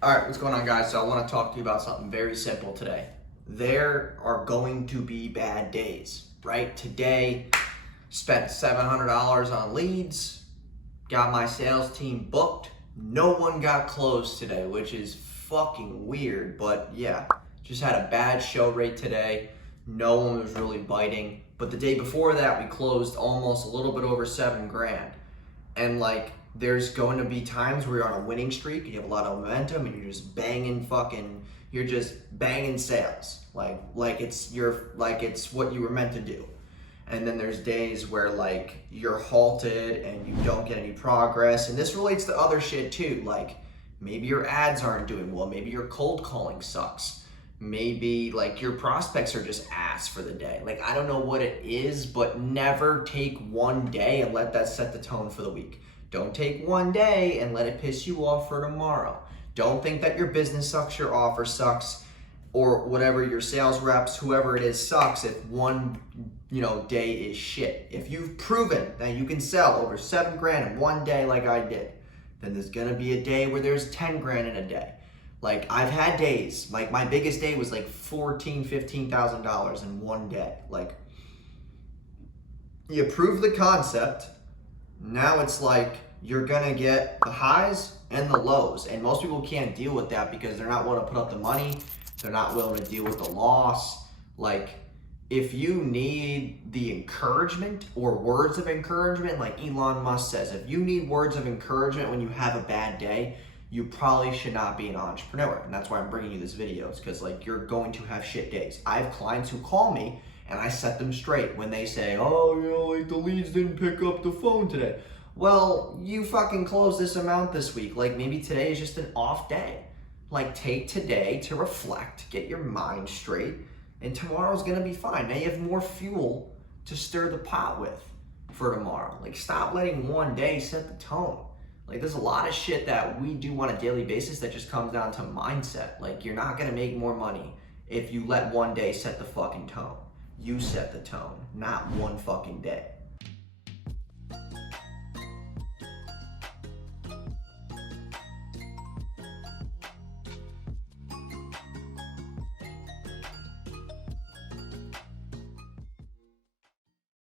All right, what's going on, guys? So I want to talk to you about something very simple today. There are going to be bad days, right? Today, spent $700 on leads, got my sales team booked. No one got closed today, which is fucking weird, but yeah, just had a bad show rate today. No one was really biting. But the day before that, we closed almost a little bit over 7 grand. And like, there's going to be times where you're on a winning streak and you have a lot of momentum and you're just banging sales like it's what you were meant to do. And then there's days where like you're halted and you don't get any progress. And this relates to other shit too. Like maybe your ads aren't doing well, maybe your cold calling sucks, maybe like your prospects are just ass for the day. Like I don't know what it is, but never take one day and let that set the tone for the week. Don't take one day and let it piss you off for tomorrow. Don't think that your business sucks, your offer sucks, or whatever, your sales reps, whoever it is, sucks if one day is shit. If you've proven that you can sell over 7 grand in one day like I did, then there's gonna be a day where there's 10 grand in a day. Like I've had days, like my biggest day was like $15,000 in one day. Like you prove the concept, now it's like you're gonna get the highs and the lows. And most people can't deal with that because they're not willing to put up the money. They're not willing to deal with the loss. Like if you need the encouragement or words of encouragement, like Elon Musk says, if you need words of encouragement when you have a bad day, you probably should not be an entrepreneur. And that's why I'm bringing you this video, is because like you're going to have shit days. I have clients who call me and I set them straight when they say, oh, like the leads didn't pick up the phone today. Well, you fucking closed this amount this week. Like maybe today is just an off day. Like take today to reflect, get your mind straight, and tomorrow's gonna be fine. Now you have more fuel to stir the pot with for tomorrow. Like stop letting one day set the tone. Like there's a lot of shit that we do on a daily basis that just comes down to mindset. Like you're not gonna make more money if you let one day set the fucking tone. You set the tone, not one fucking day.